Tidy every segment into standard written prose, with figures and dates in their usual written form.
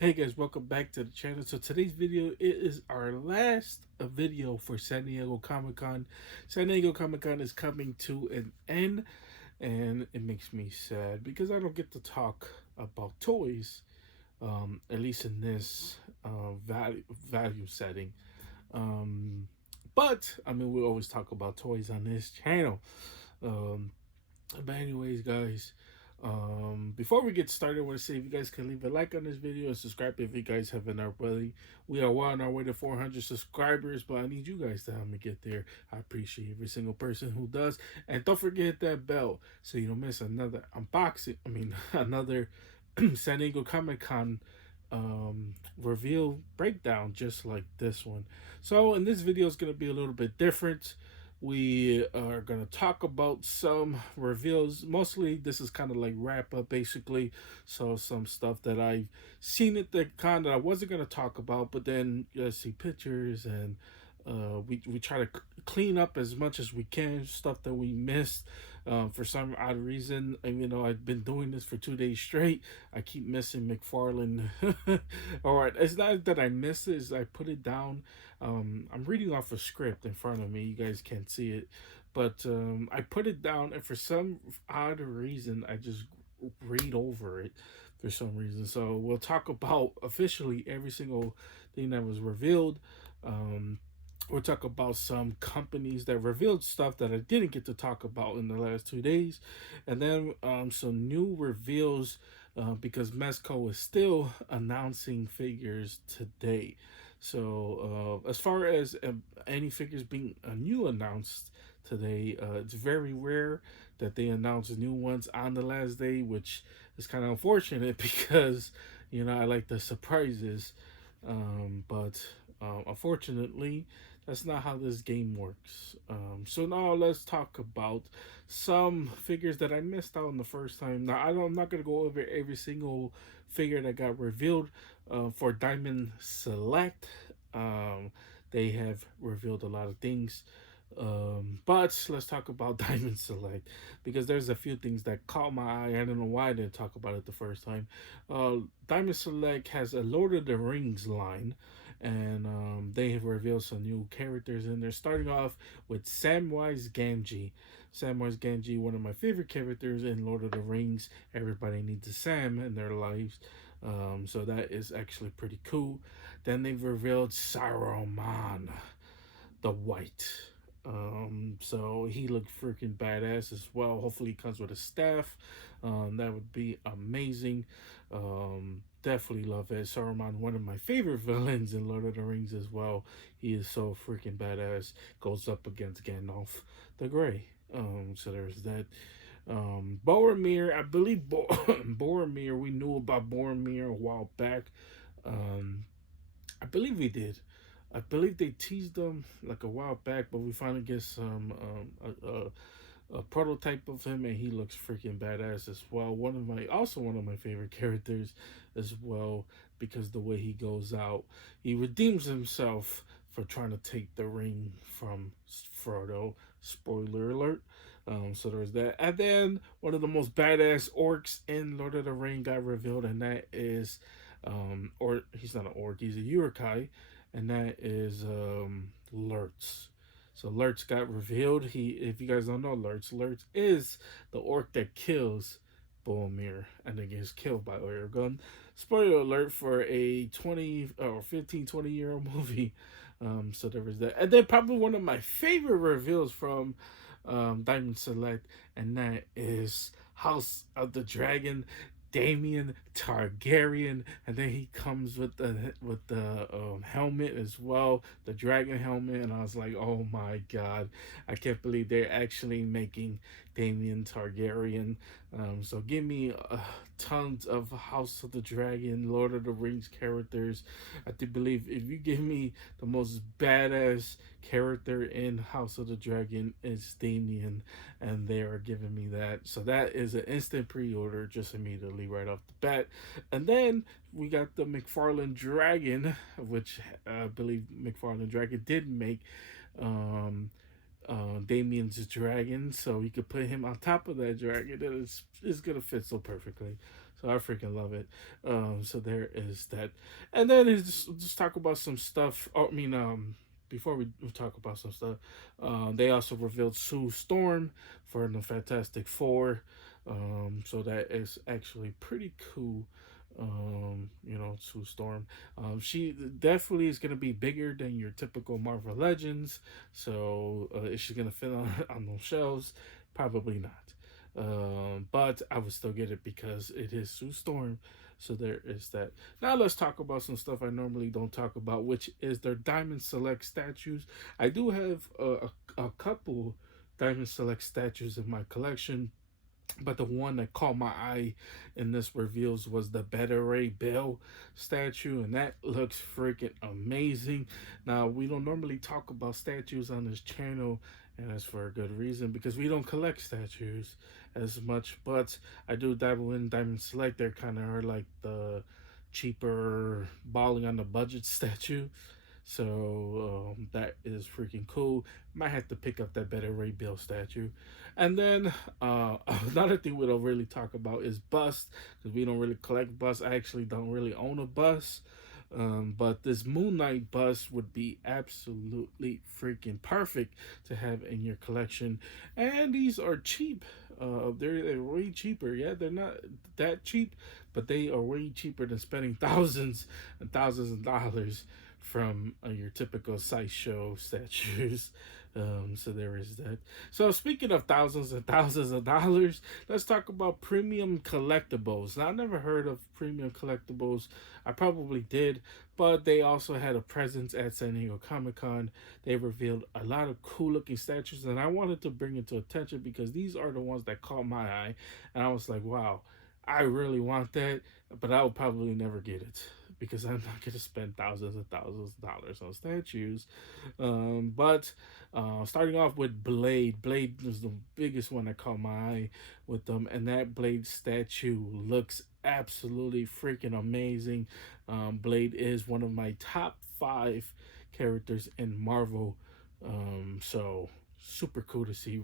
Hey guys, welcome back to the channel. So today's video, it is our last video for San Diego Comic Con. San Diego Comic Con is coming to an end, and it makes me sad because I don't get to talk about toys, at least in this value setting. Um, but I mean, we always talk about toys on this channel. Um, but anyways, guys, before we get started, I want to say if you guys can leave a like on this video and subscribe if you guys haven't already. We are well on our way to 400 subscribers, but I need you guys to help me get there. I appreciate every single person who does, and don't forget that bell so you don't miss another unboxing. I mean, another San Diego Comic Con reveal breakdown just like this one. So in this video, it's going to be a little bit different. We are going to talk about some reveals. Mostly this is kind of like wrap up basically. So some stuff that I've seen at the con that I wasn't going to talk about, but then you see pictures, and we try to clean up as much as we can stuff that we missed for some odd reason. And I've been doing this for 2 days straight. I keep missing McFarlane. All right, it's not that I miss it, it's I put it down. I'm reading off a script in front of me. You guys can't see it, but I put it down, and for some odd reason, I just read over it for some reason. So we'll talk about officially every single thing that was revealed. We'll talk about some companies that revealed stuff that I didn't get to talk about in the last 2 days, and then some new reveals because Mezco is still announcing figures today. So as far as any figures being new announced today, it's very rare that they announce new ones on the last day, which is kind of unfortunate because I like the surprises, but unfortunately that's not how this game works. So now let's talk about some figures that I missed out on the first time. Now I'm not gonna go over every single figure that got revealed. For Diamond Select, they have revealed a lot of things. But let's talk about Diamond Select because there's a few things that caught my eye. I don't know why I didn't talk about it the first time. Diamond Select has a Lord of the Rings line, and they have revealed some new characters in there. Starting off with Samwise Gamgee. Samwise Gamgee, one of my favorite characters in Lord of the Rings. Everybody needs a Sam in their lives. So that is actually pretty cool. Then they've revealed Saruman the White. So he looked freaking badass as well. Hopefully he comes with a staff. That would be amazing. Definitely love it. Saruman, one of my favorite villains in Lord of the Rings as well. He is so freaking badass. Goes up against Gandalf the Grey. So there's that. Boromir, I believe Boromir, we knew about Boromir a while back. I believe we did. I believe they teased them like a while back, but we finally get some a prototype of him, and he looks freaking badass as well. One of my favorite characters as well, because the way he goes out, he redeems himself for trying to take the ring from Frodo. Spoiler alert. So there's that. And then one of the most badass orcs in Lord of the Ring got revealed, and that is, or he's not an orc, he's a Urukai, and that is Lurtz. So Lurtz got revealed. If you guys don't know Lurtz is the orc that kills Boromir and then gets killed by Aragorn. Spoiler alert for a 20 or 15, 20-year-old movie. So there was that. And then probably one of my favorite reveals from Diamond Select, and that is House of the Dragon, Damien Targaryen, and then he comes with the helmet as well, the dragon helmet, and I was like, oh my god, I can't believe they're actually making Damien Targaryen. So give me tons of House of the Dragon, Lord of the Rings characters. I do believe if you give me the most badass character in House of the Dragon, it's Damien, and they are giving me that. So that is an instant pre-order just immediately right off the bat. And then we got the McFarlane Dragon, which I believe McFarlane Dragon did make Damien's dragon, so you could put him on top of that dragon, and it's gonna fit so perfectly. So I freaking love it. So there is that, and then just talk about some stuff. Oh, I mean, before we talk about some stuff, they also revealed Sue Storm for the Fantastic Four. So that is actually pretty cool. Sue Storm. She definitely is going to be bigger than your typical Marvel Legends. So is she going to fit on those shelves? Probably not. But I would still get it because it is Sue Storm. So there is that. Now let's talk about some stuff I normally don't talk about, which is their Diamond Select statues. I do have a couple Diamond Select statues in my collection, but the one that caught my eye in this reveals was the Beta Ray Bill statue, and that looks freaking amazing. Now, we don't normally talk about statues on this channel, and that's for a good reason, because we don't collect statues as much, but I do dabble in Diamond Select. They're kind of are like the cheaper balling on the budget statue. So that is freaking cool. Might have to pick up that Better Ray Bill statue. And then another thing we don't really talk about is bust, because we don't really collect busts. I actually don't really own a bust. But this Moon Knight bust would be absolutely freaking perfect to have in your collection. And these are cheap. They're way cheaper. Yeah, they're not that cheap, but they are way cheaper than spending thousands and thousands of dollars from your typical sideshow statues. So there is that. So speaking of thousands and thousands of dollars, let's talk about premium collectibles. Now, I never heard of premium collectibles. I probably did, but they also had a presence at San Diego Comic-Con. They revealed a lot of cool looking statues, and I wanted to bring it to attention because these are the ones that caught my eye, and I was like, wow, I really want that, but I will probably never get it because I'm not going to spend thousands and thousands of dollars on statues. But starting off with Blade. Blade was the biggest one that caught my eye with them, and that Blade statue looks absolutely freaking amazing. Blade is one of my top 5 characters in Marvel. So super cool to see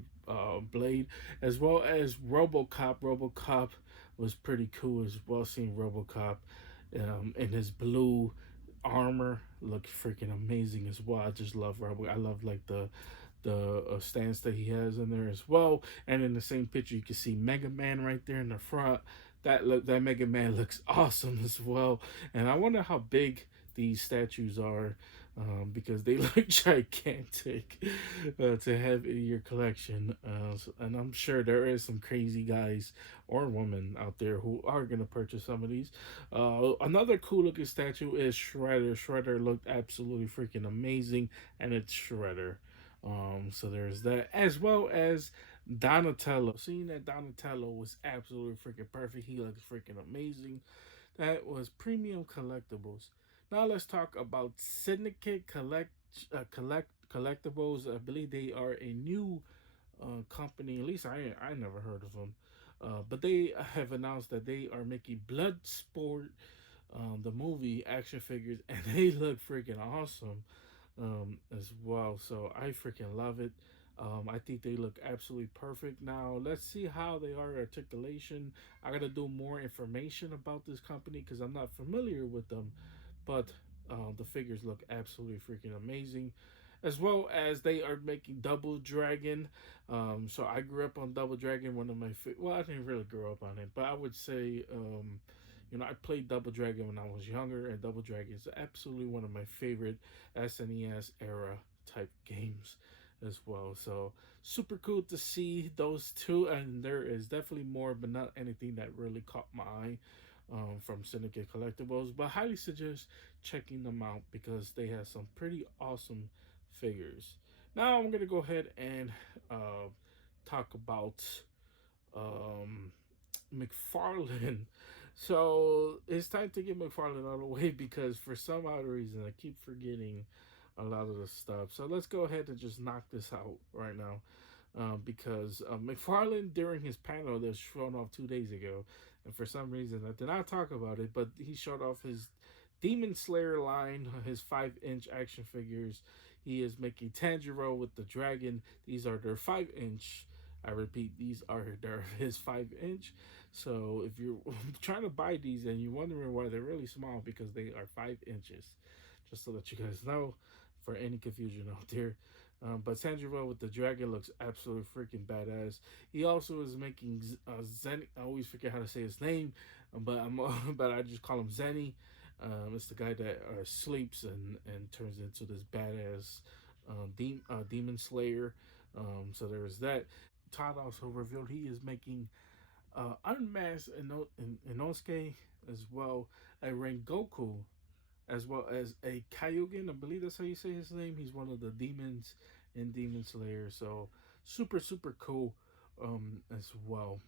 Blade, as well as RoboCop. RoboCop was pretty cool as well. Seeing RoboCop in his blue armor looked freaking amazing as well. I just love Robo. I love like the stance that he has in there as well. And in the same picture, you can see Mega Man right there in the front. That Mega Man looks awesome as well. And I wonder how big these statues are, because they look gigantic to have in your collection. And I'm sure there is some crazy guys or women out there who are going to purchase some of these. Another cool looking statue is Shredder. Shredder looked absolutely freaking amazing, and it's Shredder. So there's that, as well as Donatello. Seeing that Donatello was absolutely freaking perfect. He looks freaking amazing. That was premium collectibles. Now let's talk about Syndicate Collectibles. I believe they are a new company. At least I never heard of them. But they have announced that they are making Bloodsport, the movie action figures, and they look freaking awesome as well. So I freaking love it. I think they look absolutely perfect. Now let's see how they are articulation. I gotta do more information about this company because I'm not familiar with them, but the figures look absolutely freaking amazing, as well as they are making Double Dragon. So I grew up on Double Dragon. One of my well, I didn't really grow up on it, but I would say I played Double Dragon when I was younger, and Double Dragon is absolutely one of my favorite SNES era type games as well. So super cool to see those two, and there is definitely more, but not anything that really caught my eye from Syndicate Collectibles. But highly suggest checking them out because they have some pretty awesome figures. Now I'm gonna go ahead and talk about McFarlane. So it's time to get McFarlane out of the way because for some odd reason I keep forgetting a lot of the stuff. So let's go ahead and just knock this out right now. Because McFarlane, during his panel that was shown off 2 days ago, and for some reason I did not talk about it, but he showed off his Demon Slayer line, his 5-inch action figures. He is making Tanjiro with the dragon. These are their 5 inch. I repeat, these are his 5 inch. So if you're trying to buy these and you're wondering why they're really small, because they are 5 inches. Just to let you guys know, for any confusion out there. But Tanjiro with the dragon looks absolutely freaking badass. He also is making Zen. I always forget how to say his name, but but I just call him Zenny. It's the guy that sleeps and turns into this badass demon slayer. So there's that. Todd also revealed he is making Unmasked Inosuke, as well a Rengoku, as well as a Kyugen. I believe that's how you say his name. He's one of the demons in Demon Slayer. So super cool as well.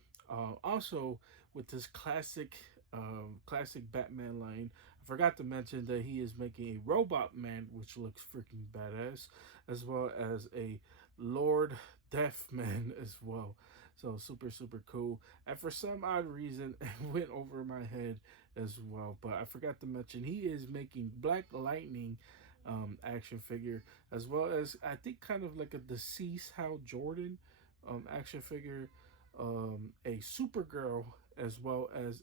Also with this classic Batman line, I forgot to mention that he is making a Robot Man, which looks freaking badass, as well as a Lord Death Man as well. So super cool. And for some odd reason, it went over my head as well. But I forgot to mention he is making Black Lightning action figure, as well as I think kind of like a deceased Hal Jordan action figure, a Supergirl, as well as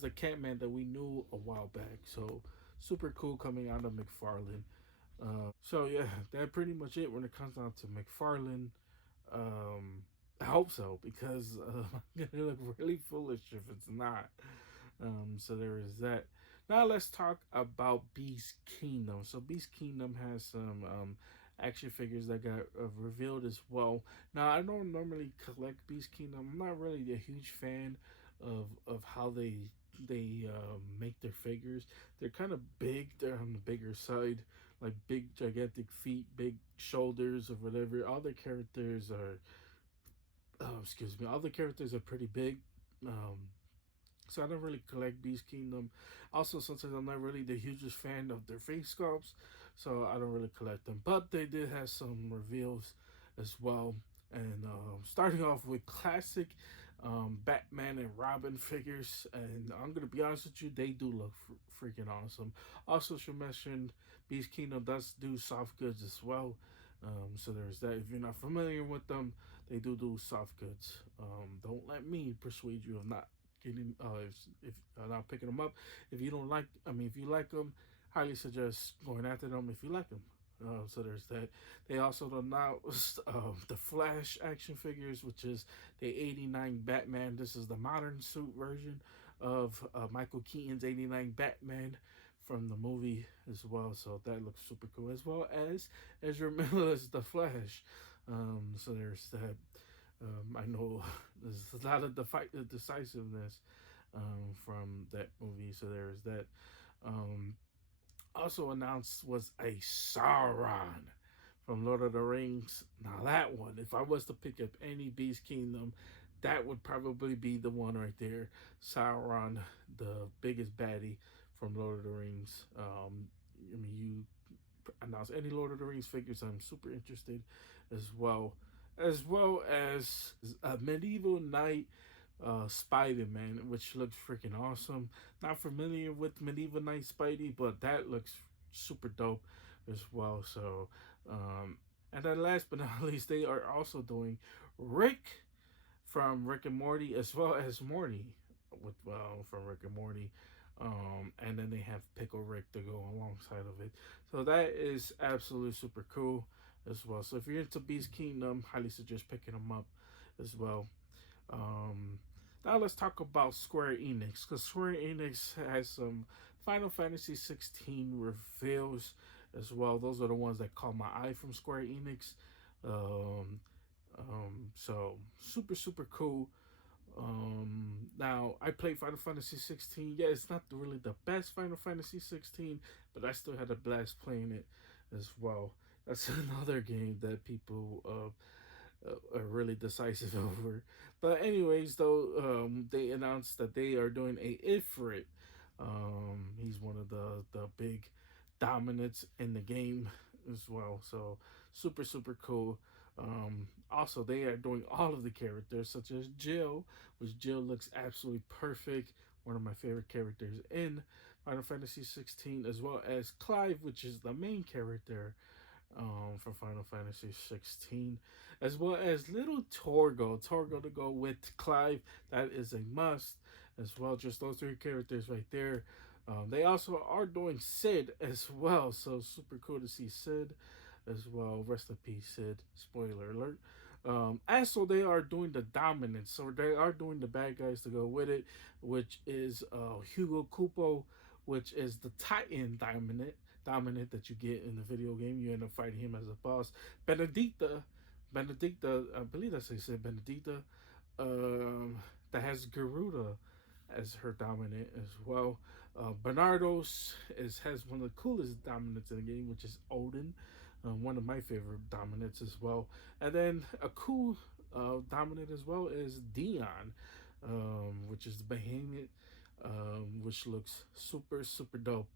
the Catman that we knew a while back. So super cool coming out of McFarlane. So yeah, that pretty much it when it comes down to McFarlane. I hope so, because I'm gonna look really foolish if it's not. So there is that. Now let's talk about Beast Kingdom. So Beast Kingdom has some action figures that got revealed as well. Now I don't normally collect Beast Kingdom. I'm not really a huge fan of how they make their figures. They're kind of big. They're on the bigger side, like big gigantic feet, big shoulders, or whatever. All the characters are, excuse me, all the characters are pretty big. So I don't really collect Beast Kingdom. Also, sometimes I'm not really the hugest fan of their face sculpts, so I don't really collect them. But they did have some reveals as well. And starting off with classic Batman and Robin figures, and I'm gonna be honest with you, they do look freaking awesome. Also, should mention Beast Kingdom does do soft goods as well. So there's that. If you're not familiar with them, they do soft goods. Don't let me persuade you of not getting if not picking them up. If you don't like, I mean, if you like them, highly suggest going after them if you like them. So there's that. They also announced the Flash action figures, which is the '89 Batman. This is the modern suit version of Michael Keaton's '89 Batman from the movie as well. So that looks super cool, as well as Ezra Miller's The Flash. So there's that. I know there's a lot of decisiveness from that movie, so there's that. Um, Also announced was a Sauron from Lord of the Rings. Now that one, if I was to pick up any Beast Kingdom, that would probably be the one right there. Sauron, the biggest baddie from Lord of the Rings. I mean, you announce any Lord of the Rings figures, I'm super interested as well. As well as a medieval knight Spider-Man, which looks freaking awesome. Not familiar with Medieval Knight Spidey, but that looks super dope as well. So, and then last but not least, they are also doing Rick from Rick and Morty, as well as Morty with from Rick and Morty. And then they have Pickle Rick to go alongside of it. So that is absolutely super cool as well. So if you're into Beast Kingdom, highly suggest picking them up as well. Um, Now let's talk about Square Enix, because Square Enix has some Final Fantasy 16 reveals as well. Those are the ones that caught my eye from Square Enix. Um, so super cool. Now I played Final Fantasy 16. Yeah, it's not really the best Final Fantasy 16, but I still had a blast playing it as well. That's another game that people are really decisive over. But anyways, though, they announced that they are doing a Ifrit. He's one of the big dominants in the game as well. So super cool. Also, they are doing all of the characters, such as Jill, which Jill looks absolutely perfect. One of my favorite characters in Final Fantasy 16, as well as Clive, which is the main character for Final Fantasy 16, as well as little Torgo to go with Clive. That is a must as well. Just those three characters right there. They also are doing Sid as well, so super cool to see Sid as well. Rest in peace, Sid. Spoiler alert. Also, they are doing the dominance, so they are doing the bad guys to go with it, which is Hugo Kupo, which is the Titan dominant that you get in the video game. You end up fighting him as a boss. Benedicta, I believe that's how you say Benedicta, that has Garuda as her dominant as well. Bernardo's has one of the coolest dominants in the game, which is Odin, one of my favorite dominants as well. And then a cool dominant as well is Dion, which is the Behemoth, which looks super dope.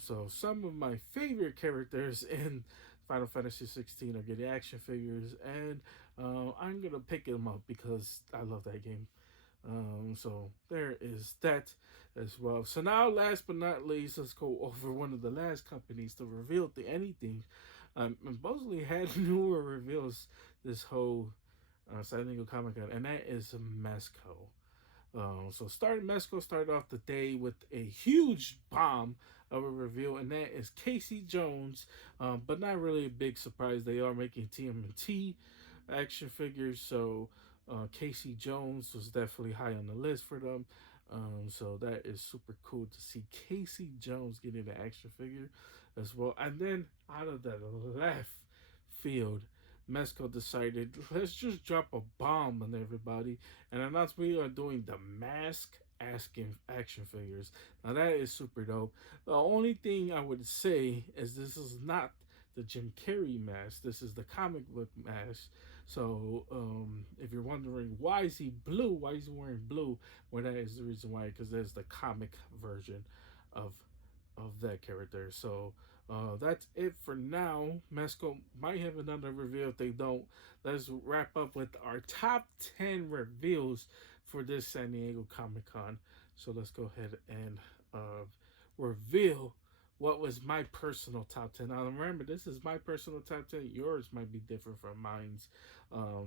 So some of my favorite characters in Final Fantasy 16 are getting action figures, and I'm gonna pick them up because I love that game. So there is that as well. So now, last but not least, let's go over one of the last companies to reveal anything. And Bosley had newer reveals this whole San Diego Comic Con, and that is Mesco. So Mesco started off the day with a huge bomb of a reveal, and that is Casey Jones. But not really a big surprise. They are making TMNT action figures, so Casey Jones was definitely high on the list for them. So that is super cool to see Casey Jones getting an action figure as well. And then out of the left field, Mesco decided, let's just drop a bomb on everybody and announce we are doing the mask asking action figures. Now that is super dope. The only thing I would say is this is not the Jim Carrey mask. This is the comic book mask. So if you're wondering why is he blue, why is he wearing blue, well, that is the reason why, because there's the comic version of that character. So that's it for now. Mesco might have another reveal. If they don't, let's wrap up with our top 10 reveals for this San Diego Comic Con. So let's go ahead and reveal what was my personal top 10. Now remember, this is my personal top 10. Yours might be different from mine's.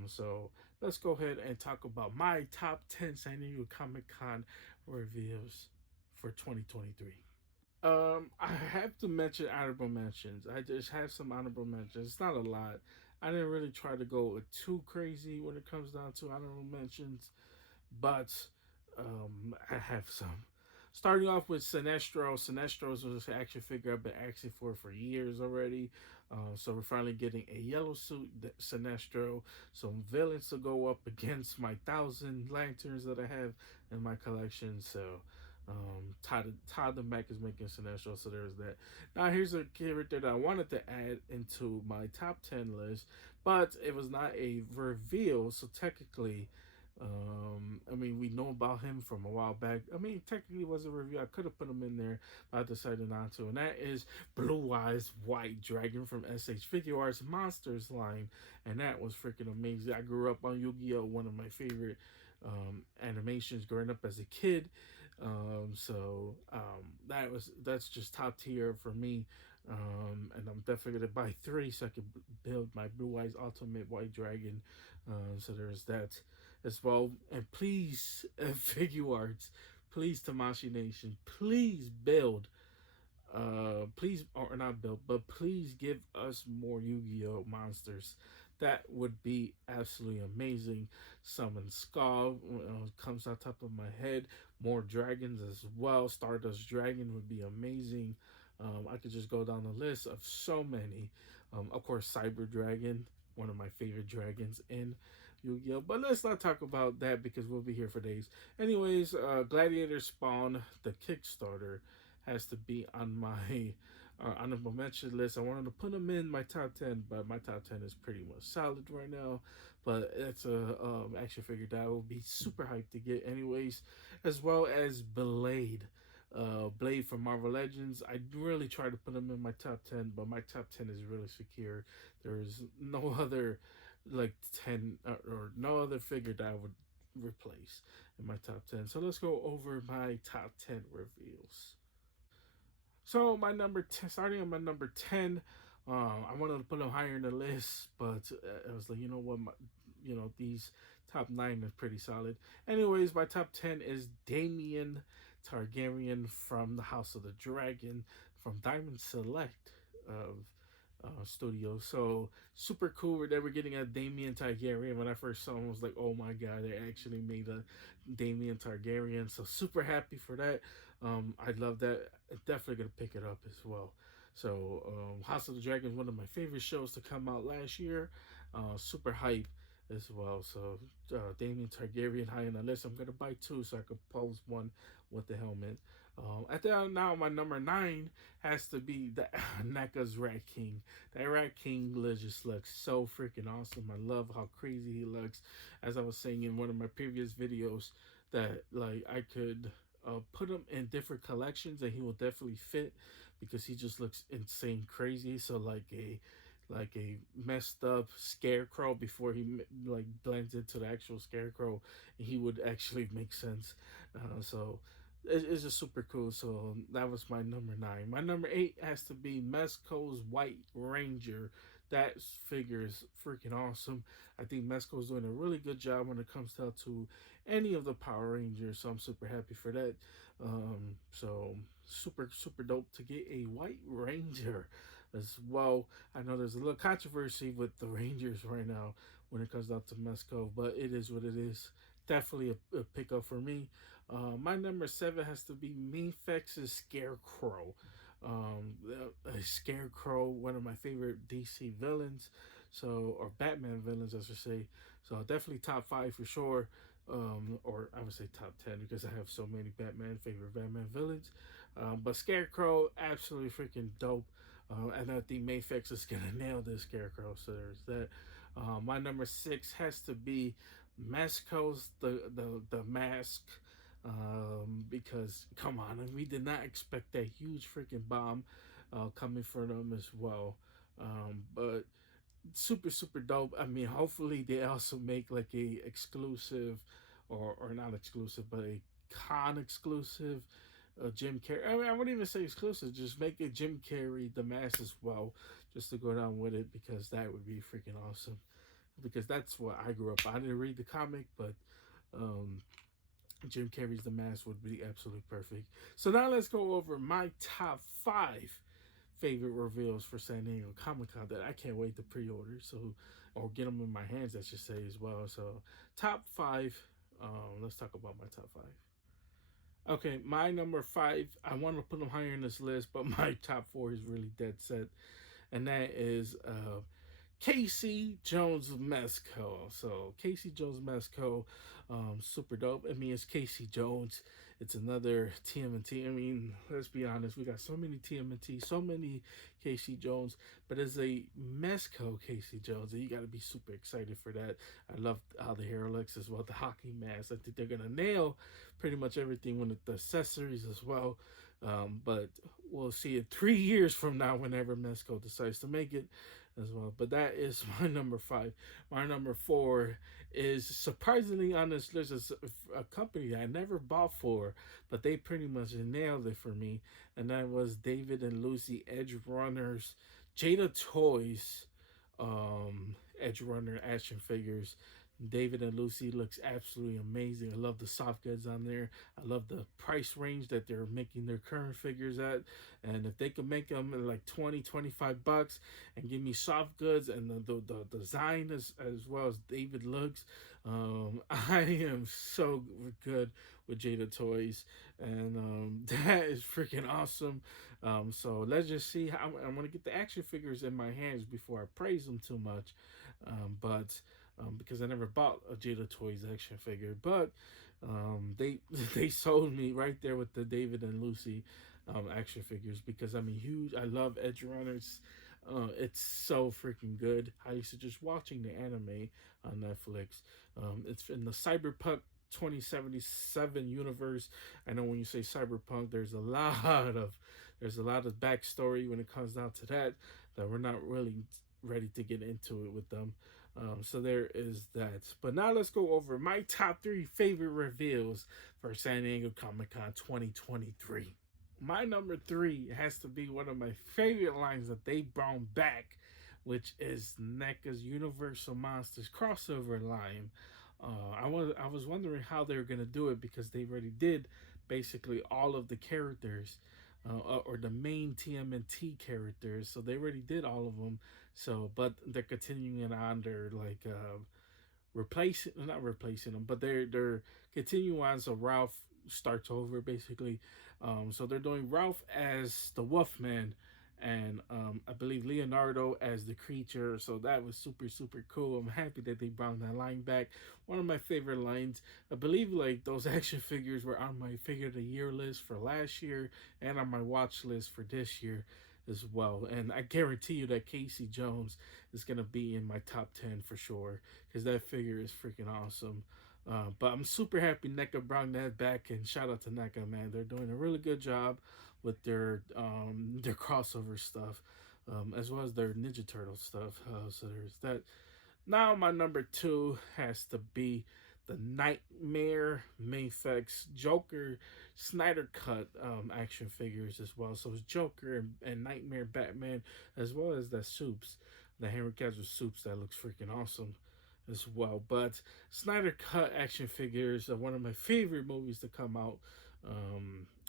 So let's go ahead and talk about my top 10 San Diego Comic Con reveals for 2023. I have to mention honorable mentions. I just have some honorable mentions. It's not a lot. I didn't really try to go too crazy when it comes down to honorable mentions, but I have some. Starting off with Sinestro. Sinestro was an action figure I've been asking for years already. So we're finally getting a yellow suit Sinestro. Some villains to go up against my 1,000 lanterns that I have in my collection. So Todd the Mac is making Sinestro, so there's that. Now here's a character that I wanted to add into my top 10 list, but it was not a reveal, so technically I mean, we know about him from a while back. I mean, technically it was a review. I could have put him in there, but I decided not to. And that is Blue Eyes White Dragon from S.H.Figuarts Monsters line. And that was freaking amazing. I grew up on Yu-Gi-Oh! One of my favorite animations growing up as a kid. That's just top tier for me. And I'm definitely gonna buy 3 so I can build my Blue Eyes Ultimate White Dragon. So there's that as well. And please, Figuarts, please, Tamashii Nation, please build. Please, or not build, but please give us more Yu-Gi-Oh monsters. That would be absolutely amazing. Summon Skull comes on top of my head. More dragons as well. Stardust Dragon would be amazing. I could just go down the list of so many. Of course, Cyber Dragon, one of my favorite dragons in Yu-Gi-Oh! But let's not talk about that because we'll be here for days. Anyways, Gladiator Spawn, the Kickstarter, has to be on my honorable mention list. I wanted to put them in my top 10, but my top 10 is pretty much solid right now. But it's a action figure that I will be super hyped to get anyways, as well as Blade. Blade from Marvel Legends. I really try to put them in my top 10, but my top 10 is really secure. There's no other like 10 or no other figure that I would replace in my top 10. So let's go over my top 10 reveals. So my number 10, starting at my number 10, I wanted to put them higher in the list, but I was like, you know what, these top 9 are pretty solid. Anyways, my top 10 is Damien Targaryen from the House of the Dragon from Diamond Select of studio. So super cool that we're getting a Damien Targaryen. When I first saw him, I was like, oh my god, they actually made a Damien Targaryen. So super happy for that. I love that. I'm definitely gonna pick it up as well. So House of the Dragon is one of my favorite shows to come out last year. Super hype as well. So Damien Targaryen high on the list. I'm gonna buy 2 so I could post one with the helmet. At the now my number 9 has to be the NECA's Rat King. That Rat King just looks so freaking awesome. I love how crazy he looks. As I was saying in one of my previous videos, that like I could put him in different collections and he will definitely fit because he just looks insane crazy. So like a messed up scarecrow before he like blends into the actual scarecrow, he would actually make sense. So it's just super cool. So that was my number 9. My number 8 has to be Mezco's White Ranger. That figure is freaking awesome. I think Mezco's doing a really good job when it comes down to any of the Power Rangers. So I'm super happy for that. So super dope to get a White Ranger as well. I know there's a little controversy with the Rangers right now when it comes down to Mezco, but it is what it is. Definitely a pickup for me. My number 7 has to be Meefex's Scarecrow. Scarecrow, one of my favorite DC villains, or Batman villains, I should say. So definitely top 5 for sure. Or I would say top 10 because I have so many favorite Batman villains. But Scarecrow, absolutely freaking dope. And I think Mayfix is gonna nail this Scarecrow. So there's that. My number 6 has to be Masco's the mask. Because come on, we did not expect that huge freaking bomb coming for them as well. But super dope. I mean, hopefully they also make like a exclusive, or not exclusive, but a con exclusive Jim Carrey. I mean, I wouldn't even say exclusive. Just make it Jim Carrey the mask as well, just to go down with it, because that would be freaking awesome. Because that's what I grew up. I didn't read the comic, but Jim Carrey's The Mask would be absolutely perfect. So now let's go over my top 5 favorite reveals for San Diego Comic Con that I can't wait to pre-order. So, or get them in my hands, I should say, as well. So top 5. Let's talk about my top 5. Okay, my number 5. I want to put them higher in this list, but my top 4 is really dead set, and that is Casey Jones Mezco. So Casey Jones Mezco, super dope. I mean, it's Casey Jones. It's another TMNT. I mean, let's be honest. We got so many TMNT, so many Casey Jones, but it's a Mezco Casey Jones, and you got to be super excited for that. I love how the hair looks as well. The hockey mask. I think they're gonna nail pretty much everything with the accessories as well. But we'll see it 3 years from now whenever Mezco decides to make it as well. But that is my number 5. My number 4 is surprisingly on this list is a company I never bought for, but they pretty much nailed it for me, and that was David and Lucy Edge Runners, Jada Toys, Edge Runner action figures. David and Lucy looks absolutely amazing. I love the soft goods on there. I love the price range that they're making their current figures at. And if they can make them at like $20-25 and give me soft goods and the design as well as David looks, I am so good with Jada Toys. And that is freaking awesome. So let's just see how I want to get the action figures in my hands before I praise them too much. Because I never bought a Jada Toys action figure, but they sold me right there with the David and Lucy action figures, because I'm a huge, I love Edge Runners. It's so freaking good. I used to just watching the anime on Netflix. It's in the Cyberpunk 2077 universe. I know when you say cyberpunk, there's a lot of backstory when it comes down to that we're not really ready to get into it with them. So there is that. But now let's go over my top 3 favorite reveals for San Diego Comic Con 2023. my number three has to be one of my favorite lines that they brought back, which is NECA's Universal Monsters crossover line. I was wondering how they were gonna do it because they already did basically all of the characters, or the main TMNT characters. So they already did all of them. So, but they're continuing it on. They're like replacing, not replacing them, but they're continuing on. So Ralph starts over basically. So they're doing Ralph as the Wolfman, and I believe Leonardo as the creature. So that was super cool. I'm happy that they brought that line back. One of my favorite lines. I believe like those action figures were on my figure of the year list for last year and on my watch list for this year as well. And I guarantee you that Casey Jones is gonna be in my top 10 for sure because that figure is freaking awesome. But I'm super happy NECA brought that back, and shout out to NECA, man. They're doing a really good job with their crossover stuff, as well as their Ninja Turtle stuff. So there's that. Now my number two has to be the Nightmare Mayfex Joker Snyder Cut action figures as well. So it's Joker and Nightmare Batman, as well as the Soups, the Henry Cavill Soups that looks freaking awesome as well. But Snyder Cut action figures are one of my favorite movies to come out.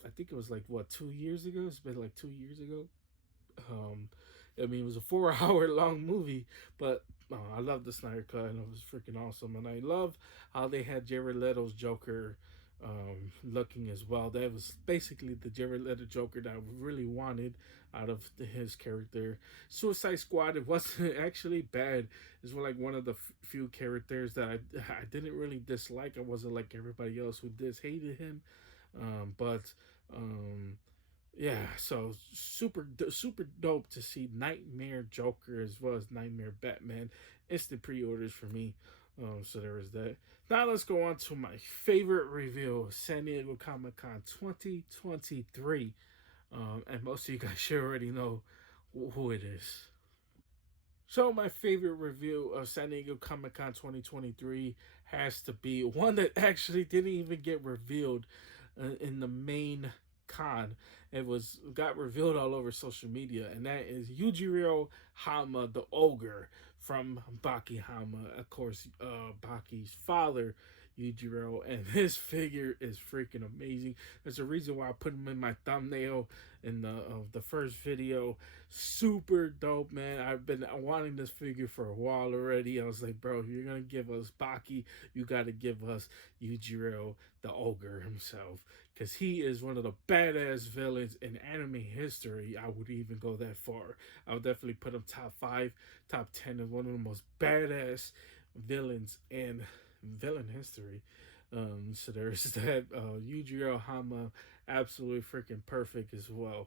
I think it was like what, 2 years ago. It's been like 2 years ago. Um, I mean, it was a 4 hour long movie, but I love the Snyder Cut, and it was freaking awesome. And I love how they had Jared Leto's Joker looking as well. That was basically the Jared Leto Joker that I really wanted out of his character. Suicide Squad, it wasn't actually bad. It's like one of the few characters that I didn't really dislike. I wasn't like everybody else who hated him, but yeah, so super dope to see Nightmare Joker as well as Nightmare Batman. Instant pre-orders for me. So there is that. Now let's go on to my favorite review of San Diego Comic-Con 2023. And most of you guys should already know who it is. So my favorite review of San Diego Comic-Con 2023 has to be one that actually didn't even get revealed in the main con. It got revealed all over social media, and that is Yujiro Hama, the ogre from Baki Hama, of course, Baki's father, Yujiro, and his figure is freaking amazing. There's a reason why I put him in my thumbnail in the first video. Super dope, man. I've been wanting this figure for a while already. I was like, bro, if you're gonna give us Baki, you gotta give us Yujiro, the ogre himself, because he is one of the badass villains in anime history. I would even go that far. I would definitely put him top 5, top 10 as one of the most badass villains in villain history. So there's that. Yujiro Hama, absolutely freaking perfect as well.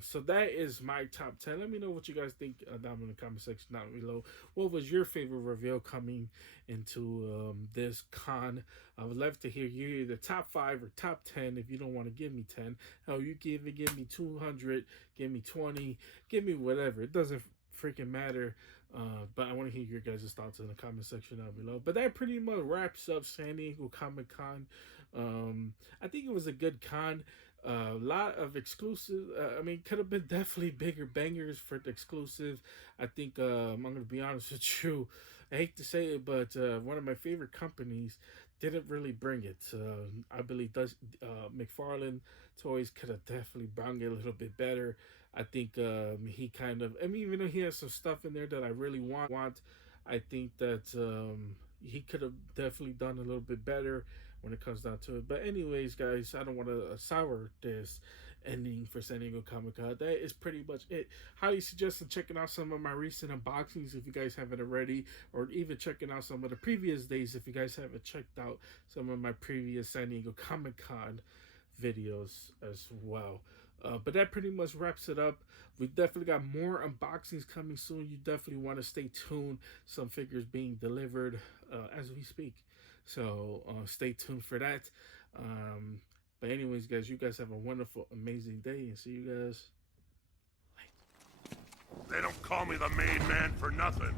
So that is my top 10. Let me know what you guys think down in the comment section down below. What was your favorite reveal coming into this con? I would love to hear you either top 5 or top 10. If you don't want to give me 10, hell, you can even give me 200, give me 20, give me whatever. It doesn't freaking matter. But I want to hear your guys' thoughts in the comment section down below. But that pretty much wraps up San Diego Comic-Con. I think it was a good con. A lot of exclusive. I mean, could have been definitely bigger bangers for the exclusive. I think I'm going to be honest with you. I hate to say it, but one of my favorite companies didn't really bring it. I believe McFarlane Toys could have definitely brought it a little bit better. I think he kind of, I mean, even though he has some stuff in there that I really want, I think that he could have definitely done a little bit better when it comes down to it. But anyways, guys, I don't want to sour this ending for San Diego Comic-Con. That is pretty much it. Highly suggest checking out some of my recent unboxings if you guys haven't already, or even checking out some of the previous days if you guys haven't checked out some of my previous San Diego Comic-Con videos as well. But that pretty much wraps it up. We definitely got more unboxings coming soon. You definitely want to stay tuned. Some figures being delivered as we speak. So stay tuned for that. But anyways, guys, you guys have a wonderful, amazing day, and see you guys. They don't call me the main man for nothing.